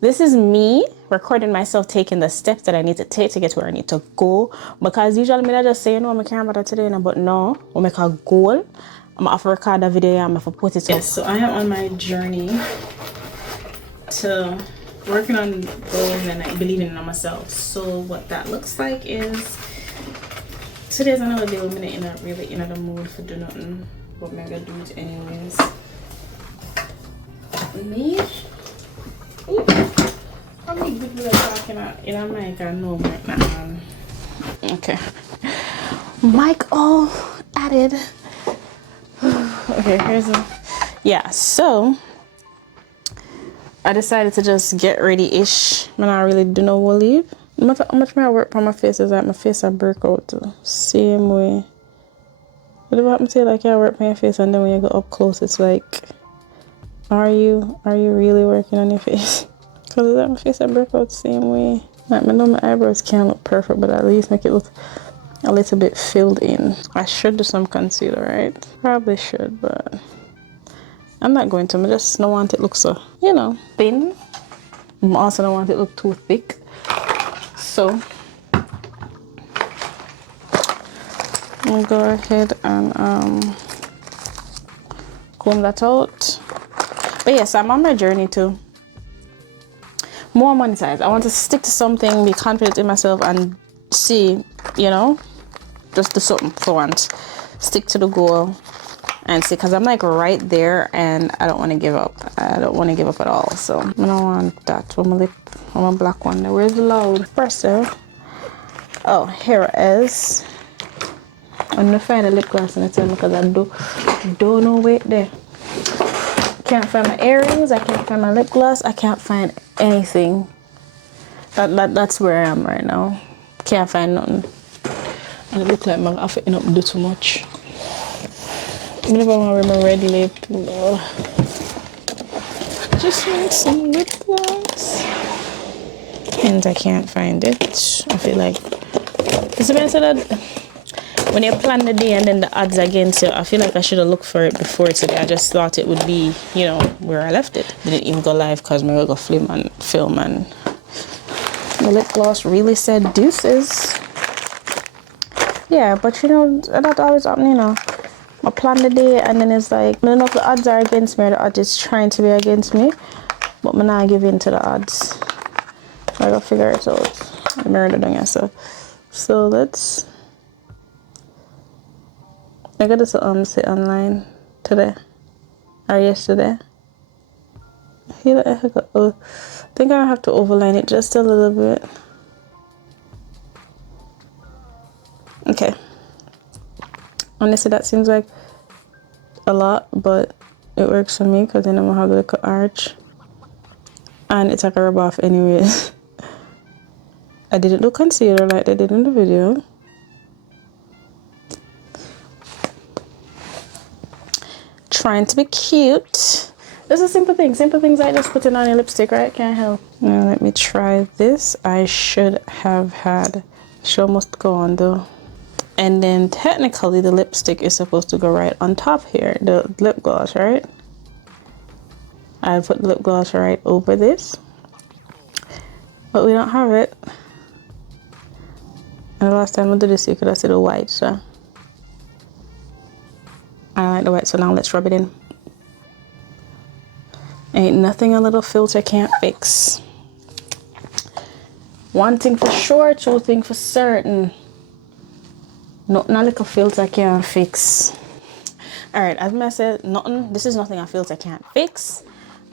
This is me recording myself taking the steps that I need to take to get where I need to go. Because usually I just say, you know, I'm camera today, but no, we make a goal. I'm going to record a video and I'm going to put it up. Yes, so I am on my journey to working on goals and like believing in myself. So what that looks like is today's another day when I'm not really in the mood for do nothing, but maybe I'll do it anyways. Me? Ooh. How many good people are talking in a mic? I know mic now. Okay. Mic all added. Okay, here's a so I decided to just get ready-ish. I not really do no will leave. No matter how much I work on my face is like my face I break out the same way. What about me say like I work on your face and then when you go up close it's like are you really working on your face? Because is that my face I break out the same way? Like I know my eyebrows can't look perfect, but at least make it look a little bit filled in. I should do some concealer, right? Probably should, but I'm not going to. I just don't want it to look so, you know, thin. I also don't want it to look too thick. So I'll go ahead and comb that out. But yes, I'm on my journey to more monetize. I want to stick to something, be confident in myself, and see, you know, just do something for once. Stick to the goal and see, because I'm like right there and I don't want to give up. I don't want to give up at all. So I don't want that on my lip, on my black one. Now, where's the loud? First though. Oh, here it is. I'm gonna find a lip gloss in it because I don't know where there. Can't find my earrings, I can't find my lip gloss, I can't find anything. That's where I am right now. Can't find nothing. And it looks like my outfit end up do too much. I never want to wear my red lip. No. Just need some lip gloss. And I can't find it. I feel like it's the best that when you plan the day and then the odds against you, I feel like I should have looked for it before today. I just thought it would be, you know, where I left it. Didn't even go live because my go film and the lip gloss really said deuces. Yeah, but you know, that always happen, you know. I plan the day and then it's like, I don't know if the odds are against me or the odds is trying to be against me, but I'm not giving to the odds. I gotta figure it out. I murdered on yourself. So let's. I got this sit online today or yesterday. I feel like I think I have to overline it just a little bit. Okay. Honestly, that seems like a lot, but it works for me because then I'm gonna have like an arch, and it's like a rub off anyways. I didn't do concealer like they did in the video. Trying to be cute. This is simple things like just putting on your lipstick, right? Can't help. Now let me try this. I should have had show must go on though. And then technically the lipstick is supposed to go right on top here, the lip gloss, right? I put the lip gloss right over this, but we don't have it. And the last time I did this you could have seen the white, so I like the white, so now let's rub it in. Ain't nothing a little filter can't fix. One thing for sure, two things for certain. Nothing a little filter can't fix. Alright, as I said, this is nothing a filter can't fix.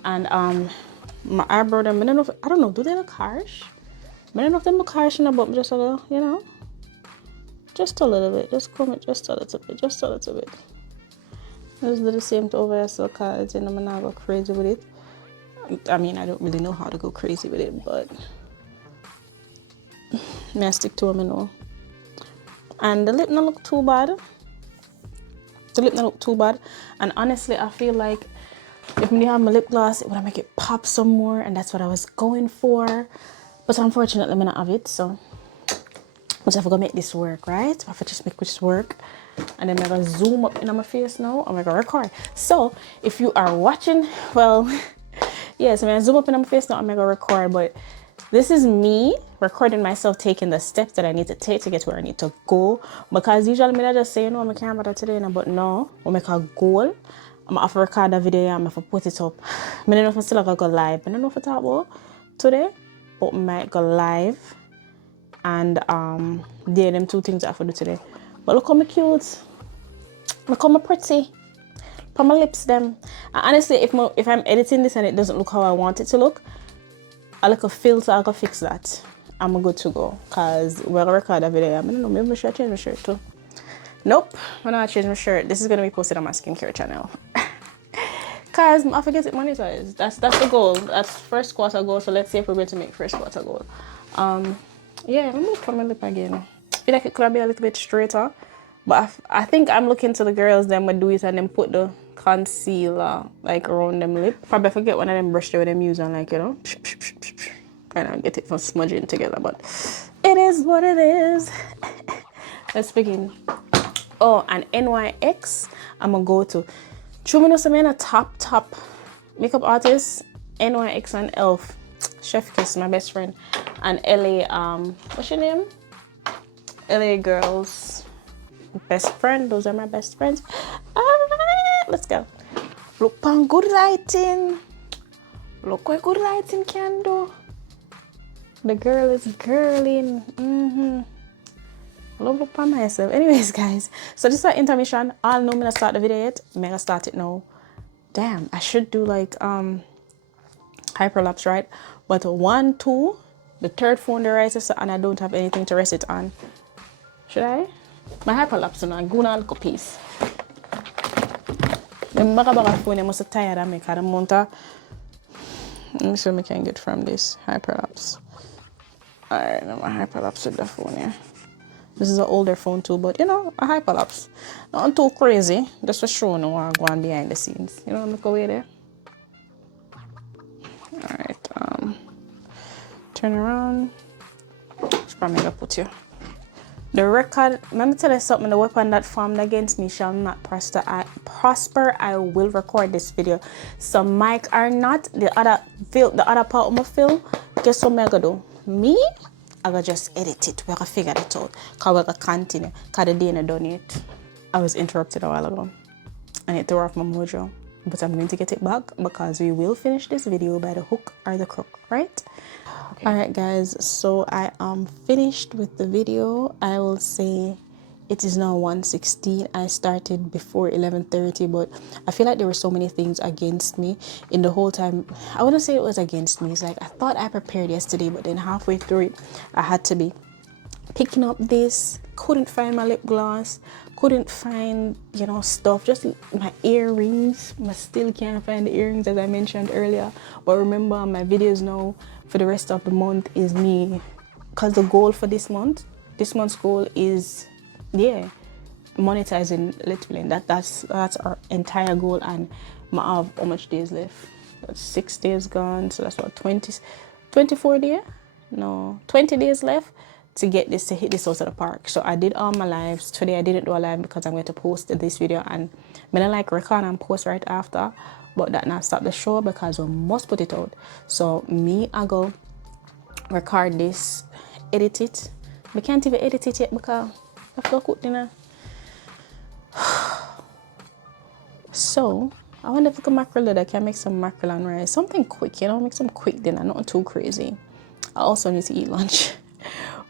And my eyebrow them, I don't know, do they look harsh? I don't know if they look harsh enough, but just a little, you know. Just a little bit. Just comb it just a little bit. Just a little bit. Just do the same to over here, so because you know, I'm not go crazy with it. I mean, I don't really know how to go crazy with it, but I stick to them, you know. And the lip not look too bad. And honestly, I feel like if I have my lip gloss, it would make it pop some more, and that's what I was going for. But unfortunately, I don't have it, so I just have to make this work, right? I have to just make this work. And then I'm gonna zoom up in my face now. I'm gonna record. So if you are watching, well, Yes, I mean, I zoom up in my face now, I'm gonna record, but this is me recording myself taking the steps that I need to take to get where I need to go. Because usually I just say, you know, I can't bother today, but no, we make a goal. I'm gonna have to record a video, I'm gonna have to put it up. I don't know if I'm still gonna go live. I don't know if it's about today, but I might go live. And there are them two things I have to do today. But look how me cute. Look how me pretty. Put my lips them. And honestly, if I'm editing this and it doesn't look how I want it to look, I like a filter, I'll go fix that. I'm good to go. Cause we're gonna record a video. I don't know, maybe I should change my shirt too. Nope, I'm not changing my shirt. This is gonna be posted on my skincare channel. Cause I forget it monetized. That's the goal. That's first quarter goal. So let's see if we're going to make first quarter goal. Yeah, let me look for my lip again. I feel like it could be a little bit straighter. But I think I'm looking to the girls them would do it and then put the concealer like around them lip. Probably forget one of them brush with them using like, you know, kind of get it from smudging together. But it is what it is. Let's begin. Oh, and NYX, I'm gonna go to. Chumino Samena top makeup artist, NYX and Elf. Chef Kiss, my best friend. And LA, what's your name? LA Girls. Best friend, those are my best friends. Let's go. Look on good lighting. Look what good lighting can do. The girl is girling. Love look on myself. Anyways, guys, so this is our intermission. I'll know I'm gonna start the video yet. I'm gonna start it now. Damn, I should do like hyperlapse, right? But 1, 2, the third phone the right is, and I don't have anything to rest it on. Should I? My hyperlapse on a guna little piece. The baga phone I must tired of me because I'm monta. Let me see what I can get from this hyperlapse. Alright, now my hyperlapse with the phone here. This is an older phone too, but you know, a hyperlapse. Not too crazy, just for sure no one going behind the scenes. You know, look away there. Alright, turn around. It's probably gonna put you. The record, let me tell you something, the weapon that formed against me shall not prosper. I will record this video. So mic or not, the other part of my film, guess what I'm gonna do? Me? I gotta just edit it. We're gonna figure it out. Cause we're gonna continue. Cause the day not done yet. I was interrupted a while ago. And it threw off my mojo. But I'm going to get it back because we will finish this video by the hook or the crook, right? Okay. Alright guys, so I am finished with the video. I will say it is now 1:16. I started before 11:30, but I feel like there were so many things against me in the whole time. I wouldn't say it was against me. It's like I thought I prepared yesterday, but then halfway through it, I had to be picking up this. Couldn't find my lip gloss. Couldn't find, you know, stuff. Just my earrings. I still can't find the earrings as I mentioned earlier. But remember, my videos now for the rest of the month is me. Because the goal for this month's goal is, yeah, monetizing Let's Blend. That's our entire goal, and I have how much days left? That's 6 days gone, so that's what 24 days? No, 20 days left to get this, to hit this out of the park. So I did all my lives. Today I didn't do a live because I'm going to post this video, and I'm gonna like record and post right after, but that not stop the show because we must put it out. So me, I go record this, edit it. We can't even edit it yet because I have to cook dinner. So I wonder if I can mackerel that I can make some mackerel and rice. Something quick, you know, make some quick dinner, not too crazy. I also need to eat lunch.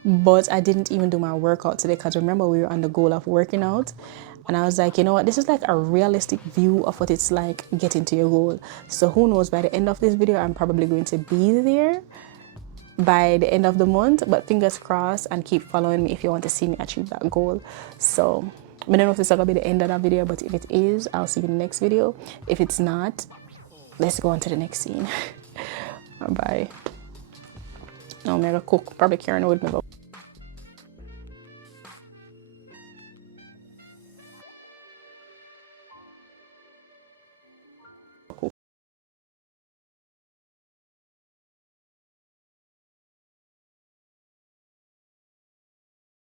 But I didn't even do my workout today because remember we were on the goal of working out, and I was like, you know what, this is like a realistic view of what it's like getting to your goal. So who knows, by the end of this video I'm probably going to be there by the end of the month, but fingers crossed, and keep following me if you want to see me achieve that goal. So I don't know if this is gonna be the end of that video, but if it is, I'll see you in the next video. If it's not, let's go on to the next scene. Bye. No, I'm gonna cook. Probably carrying with me.